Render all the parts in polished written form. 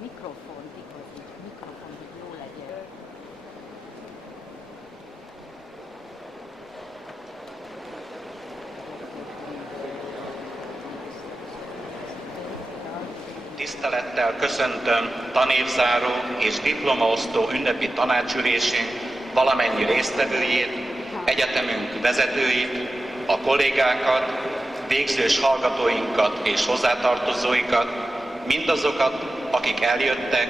mikrofont igazít, mikrofon, hogy jó legyen. Tisztelettel köszöntöm tanévzáró és diplomaosztó ünnepi tanácsülésünk valamennyi résztvevőjét, egyetemünk vezetőit, a kollégákat, végzős hallgatóinkat és hozzátartozóikat, mindazokat, akik eljöttek,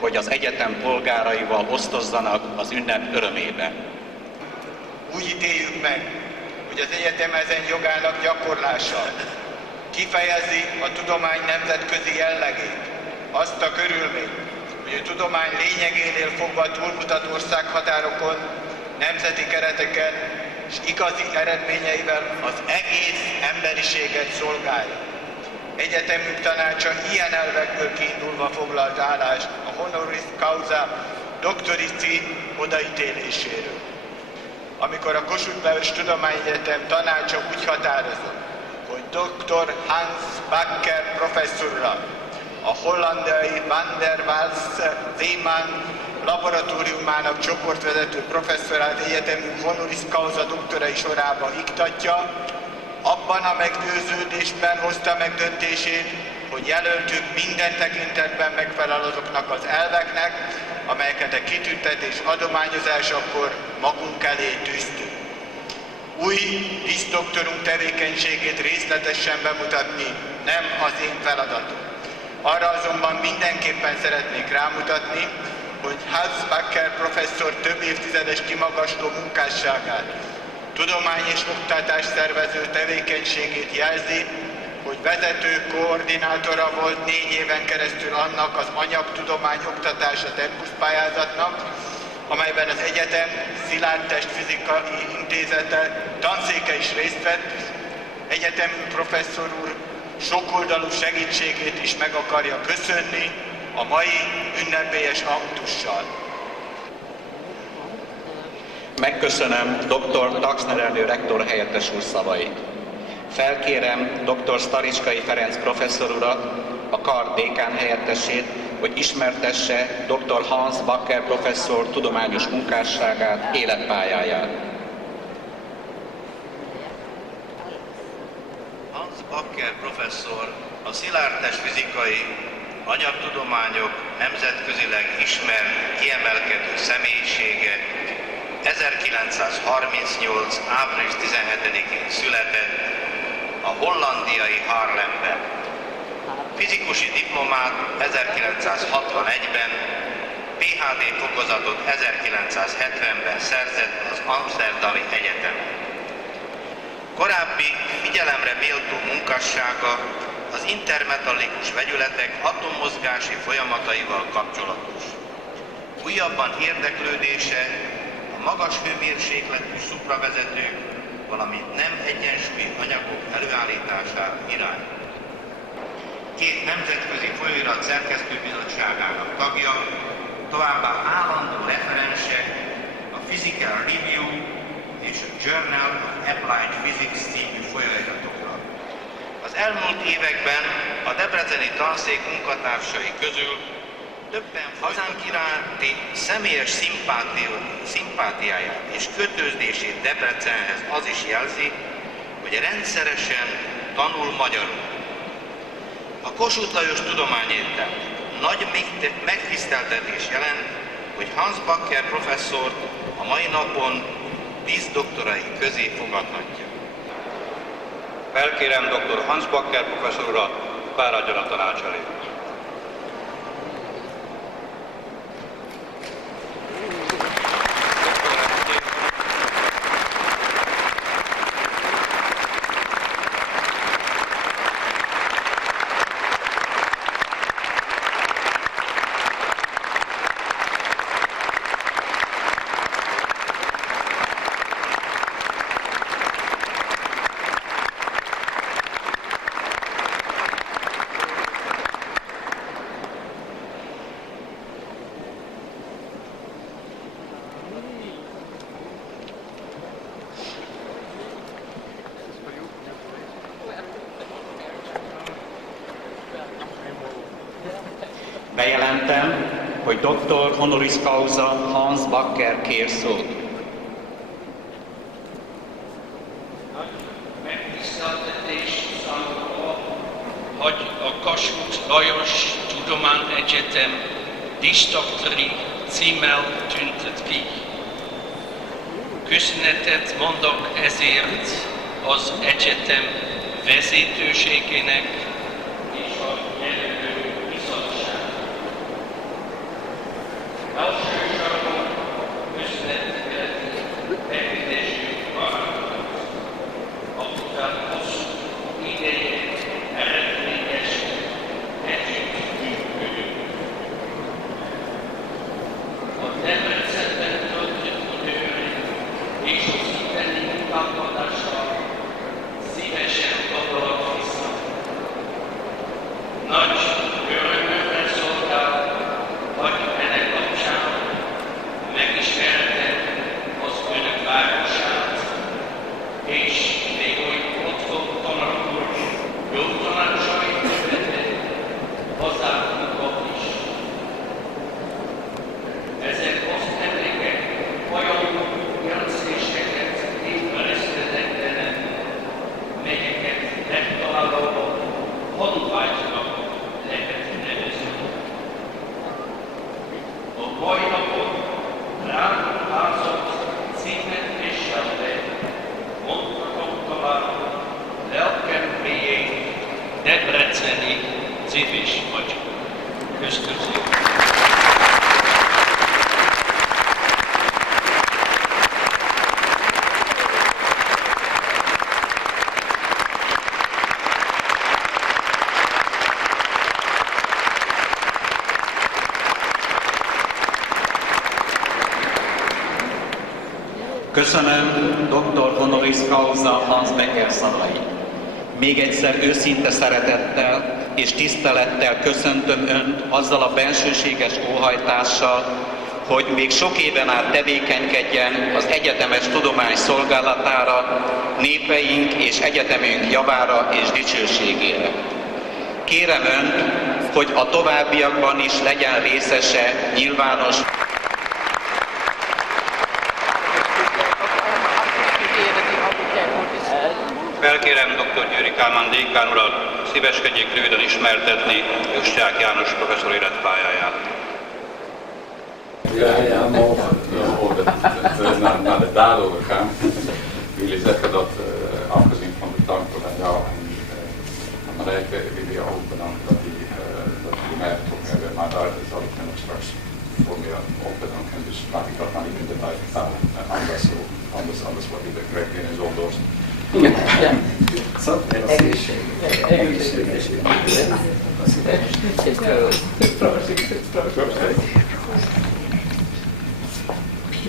hogy az egyetem polgáraival osztozzanak az ünnep örömében. Úgy ítéljük meg, hogy az egyetem ezen jogának gyakorlása kifejezi a tudomány nemzetközi jellegét, azt a körülményt, hogy a tudomány lényegénél fogva túlmutat országhatárokon, nemzeti kereteken, és igazi eredményeivel az egész emberiséget szolgálja. Egyetemünk tanácsa ilyen elvekből kiindulva foglalt állást a honoris causa doktori cím odaítéléséről. Amikor a Kossuth-Lajos Tudományegyetem tanácsa úgy határozott, hogy dr. Hans Bakker professzor urat, a hollandai Van der Waals Zeeman laboratóriumának csoportvezető professzorát egyetemünk honoris causa doktorai sorába iktatja, abban a meggyőződésben hozta meg döntését, hogy jelöltük minden tekintetben megfelel azoknak az elveknek, amelyeket a kitüntetés adományozásakor magunk elé tűztünk. Új díszdoktorunk tevékenységét részletesen bemutatni nem az én feladatom. Arra azonban mindenképpen szeretnék rámutatni, hogy Hans Bakker professzor több évtizedes kimagasló munkásságát, tudomány és oktatás szervező tevékenységét jelzi, hogy vezető koordinátora volt 4 éven keresztül annak az anyagtudomány oktatása tempuszpályázatnak, amelyben az egyetem Szilárd Testfizikai Intézete tanszéke is részt vett. Egyetemünk professzor úr sokoldalú segítségét is meg akarja köszönni a mai ünnepélyes aktussal. Megköszönöm dr. Taxner Ernő rektor helyettes úr szavait. Felkérem dr. Staricskai Ferenc professzor urat, a kar dékán helyettesét, hogy ismertesse dr. Hans Bakker professzor tudományos munkásságát, életpályáját. Hans Bakker professzor a szilárd testfizikai anyagtudományok nemzetközileg ismert, kiemelkedő személyisége, 1938. április 17-én született a hollandiai Haarlemben. Fizikusi diplomát 1961-ben, PhD fokozatot 1970-ben szerzett az Amsterdami Egyetemen. Korábbi figyelemre méltó munkássága az intermetallikus vegyületek atommozgási folyamataival kapcsolatos. Újabban érdeklődése a magas hőmérsékletű szupravezetők, valamint nem egyensúlyi anyagok előállítására irányul. 2 nemzetközi folyóirat szerkesztőbizottságának tagja, továbbá állandó referense a Physical Review és a Journal of Applied Physics című folyóiratoknak. Az elmúlt években a debreceni tanszék munkatársai közül többen hazánk iránti személyes szimpátiáját és kötődését Debrecenhez az is jelzi, hogy rendszeresen tanul magyarul. A Kossuth-Lajos Tudományegyetem nagy megtiszteltetés jelent, hogy Hans Bakker professzort a mai napon díszdoktorai közé fogadhatja. Felkérem dr. Hans Bakker professzor urat, fáradjon a tanács elé. Bejelentem, hogy dr. honoris causa Hans Bakker kér szót. Megtiszteltetés számomra, hogy a Kossuth Lajos Tudományegyetem díszdoktori címmel tüntet ki. Köszönetet mondok ezért az egyetem vezetőségének és a jelölő bizottságnak. Elsősorban köszönetet illeti megkezdésű barátokat, akikkel hosszú ideje eredményes együttműködünk. A Debrecenben töltött időre és az itteni munkálkodással szívesen gondolok vissza. Nagy örömömre szolgál, hogy ennek kapcsán megismertem az önök városát, és még hogy otthon tanulok, jó tanácsait követett hozzáadnak is. Ezek az emlékek olyan jelzéseket ébresztenek bennem, melyeket legtalálóban honvágynak lehet nevezni. A mai napon rám látszott címet viselve, mondhatom talán lelkem mélyén debreceni civis vagyok. Köszönöm szépen! Köszönöm dr. honoris causa Hans Bakker szavait. Még egyszer őszinte szeretettel és tisztelettel köszöntöm Önt azzal a bensőséges óhajtással, hogy még sok éven át tevékenykedjen az egyetemes tudomány szolgálatára, népeink és egyetemünk javára és dicsőségére. Kérem Önt, hogy a továbbiakban is legyen részese nyilvános Felkérem dr. Győri Kálmán dékán urat, szíveskedjék röviden ismertetni Justák János professzor életpályáját. Ja, morgen naar de daad gaan. Jullie zeggen dat afgezien van de danken aan jou en Marijke wil je ook bedanken dat jullie mij getrokken hebben. Maar daar zal ik me nog straks voor meer op bedanken. Dus laat ik dat maar niet in detail vertalen. Anders wordt ik direct weer in zo'n dorst.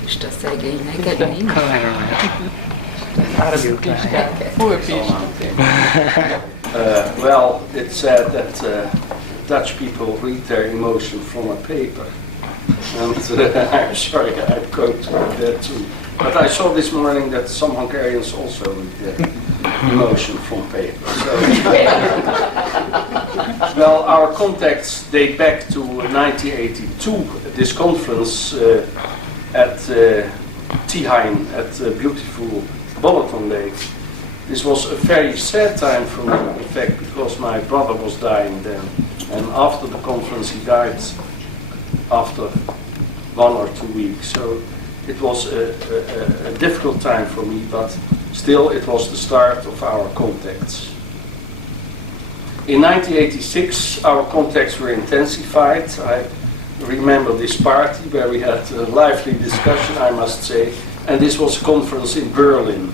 Pista szegény, neked nincs? Well, it's said that Dutch people read their emotion from a paper. And I'm sorry, I'm going to read that too. But I saw this morning that some Hungarians also read their emotion from paper. So, well, our contacts date back to 1982. This conference at Tieheim, at beautiful Bolleton Lake. This was a very sad time for me, in fact, because my brother was dying then. And after the conference, he died after 1 or 2 weeks. So it was a difficult time for me, but still it was the start of our contacts. In 1986, our contacts were intensified. I remember this party where we had a lively discussion, I must say, and this was a conference in Berlin.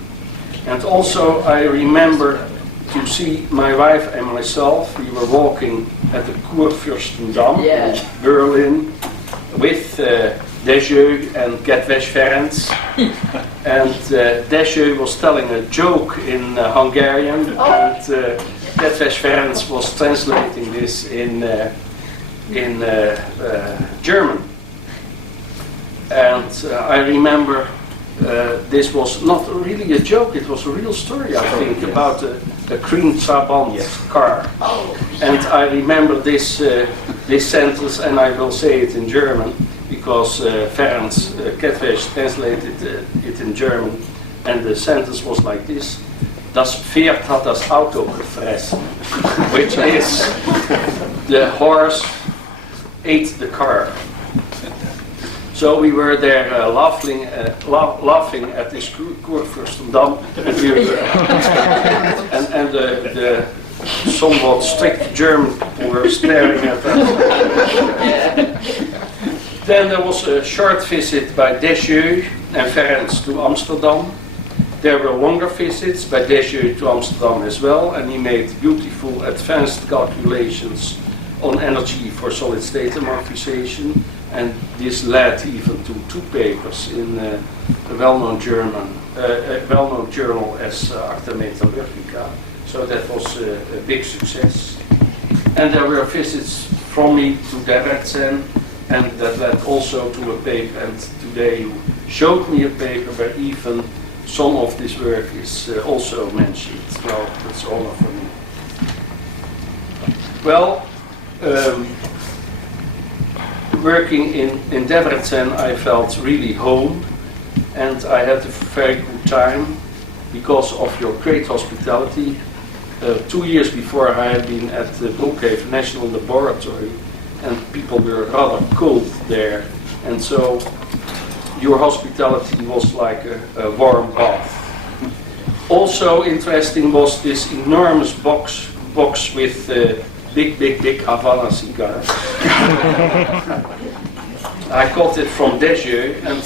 And also I remember to see my wife and myself, we were walking at the Kurfürstendamm in Berlin with Dejeu and Gedves Ferenc. And Dejeu was telling a joke in Hungarian, and Gedves Ferenc was translating this in German. And I remember this was not really a joke, it was a real story, I think, about a green Trabant car. And I remember this this sentence, and I will say it in German, because Ferenc Kedves translated it in German, and the sentence was like this: Das Pferd hat das Auto gefressen, which is the horse ate the car. So we were there laughing at this Kurfürstendamm, and the somewhat strict German were staring at us. Then there was a short visit by Desjeux and Ferenc to Amsterdam. There were longer visits by Desjeux to Amsterdam as well, and he made beautiful advanced calculations on energy for solid state amorphization, and this led even to 2 papers in a well-known journal as Acta Metallurgica. So that was a big success. And there were visits from me to Debrecen, and that led also to a paper, and today you showed me a paper where even some of this work is also mentioned. Well, that's an honor for me. Well, working in Debrecen, I felt really home, and I had a very good time because of your great hospitality. 2 years before, I had been at the Brookhaven National Laboratory, and people were rather cold there, and so your hospitality was like a warm bath. Also interesting was this enormous box with big Havana cigars. I got it from Desjeux, and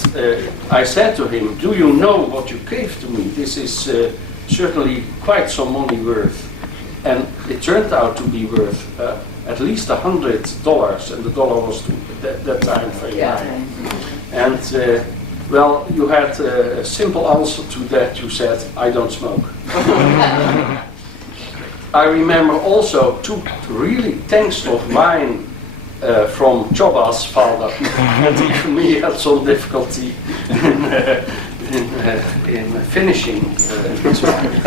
I said to him, "Do you know what you gave to me? This is certainly quite some money worth." And it turned out to be worth at least $100, and the dollar was at that time very high. And well, you had a simple answer to that. You said, "I don't smoke." I remember also 2 really tanks of wine from Choba's father, and even me had some difficulty in finishing his wine.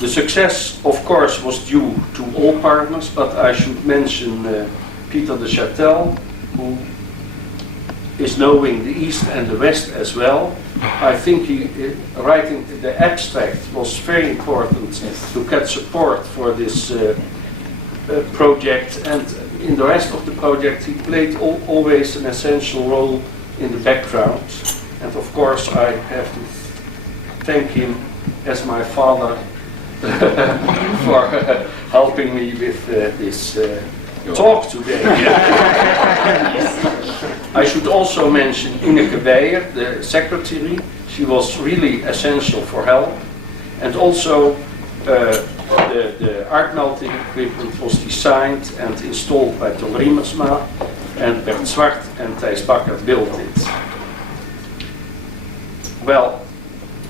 The success, of course, was due to all partners, but I should mention Peter de Châtel, who is knowing the East and the West as well. I think writing the abstract was very important to get support for this project, and in the rest of the project he played always an essential role in the background. And of course I have to thank him as my father for helping me with this talk today. I should also mention Ineke Beyer, the secretary. She was really essential for help. And also the art melting equipment was designed and installed by Tom Riemersma, and Bert Zwart and Thijs Bakker built it. Well,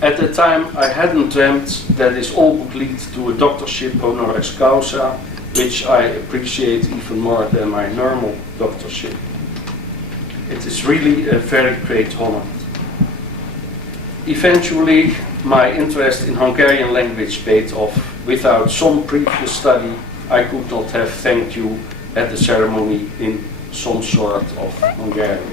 at the time I hadn't dreamt that this all would lead to a doctorship honoris causa, which I appreciate even more than my normal doctorship. It is really a very great honor. Eventually, my interest in Hungarian language paid off. Without some previous study, I could not have thanked you at the ceremony in some sort of Hungarian.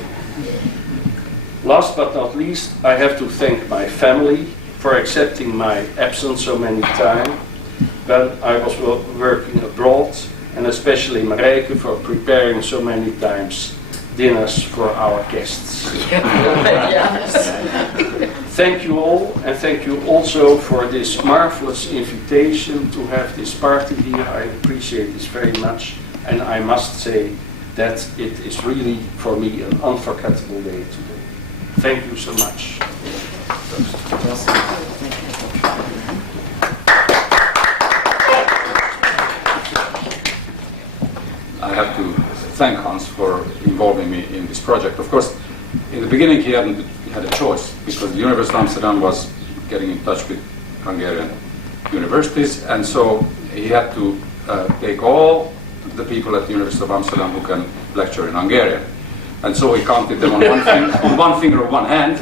Last but not least, I have to thank my family for accepting my absence so many times when I was working abroad, and especially Marijke for preparing so many times dinners for our guests. Thank you all, and thank you also for this marvelous invitation to have this party here. I appreciate this very much, and I must say that it is really for me an unforgettable day today. Thank you so much. I have to thank Hans for involving me in this project. Of course, in the beginning he had a choice, because the University of Amsterdam was getting in touch with Hungarian universities, and so he had to take all the people at the University of Amsterdam who can lecture in Hungarian. and so we counted them on one finger of one hand.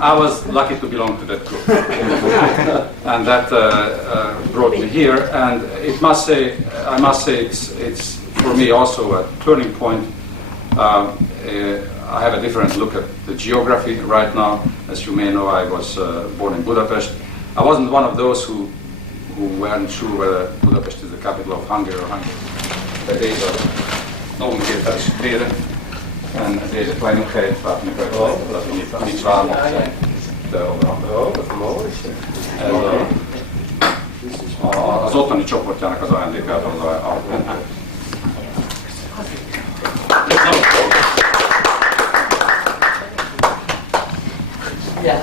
I was lucky to belong to that group, and that brought me here. And I must say, it's for me also a turning point. I have a different look at the geography right now. As you may know, I was born in Budapest. I wasn't one of those who weren't sure whether Budapest is the capital of Hungary or Hungary. De deze nog een keer feliciteren. En deze kleine geeft laat me kwijt dat hij niet zwaar mocht zijn. De onderhanden. Oh, dat mooi. Az ottani csoportjának az ajándékát az a Yeah.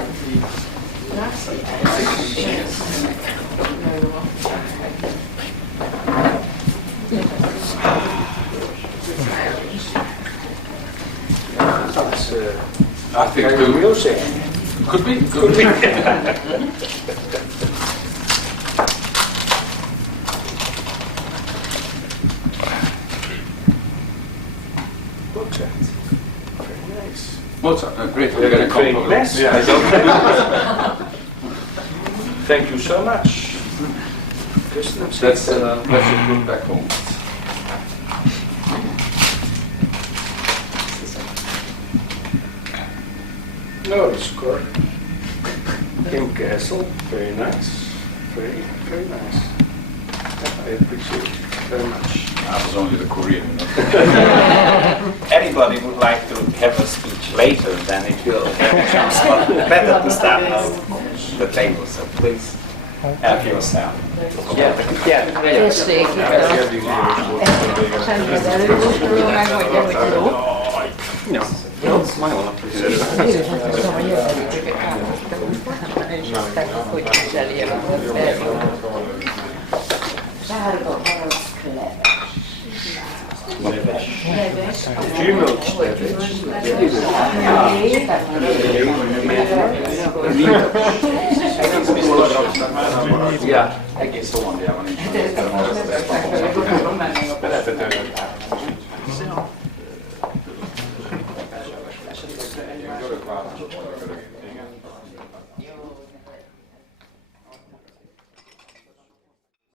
I think the music. Could be. Mozart. Very nice. Mozart, great. Great mess. Yeah. Thank you so much. Let's look back home. No, the score. Kim Castle, very nice. Very, very nice. I appreciate it very much. I was only the Korean. Anybody would like to have a speech later, then it will have a chance, but better to start now the table, so please help yourself. Tessék, semmi előadóról megmondja, hogy jó. Jó, majd holnap is. Tudom, hogy jövedik, és aztán hogy kezeli a sárga halasz leves. Gyümölcs Yeah, egész Hollandiában nincs.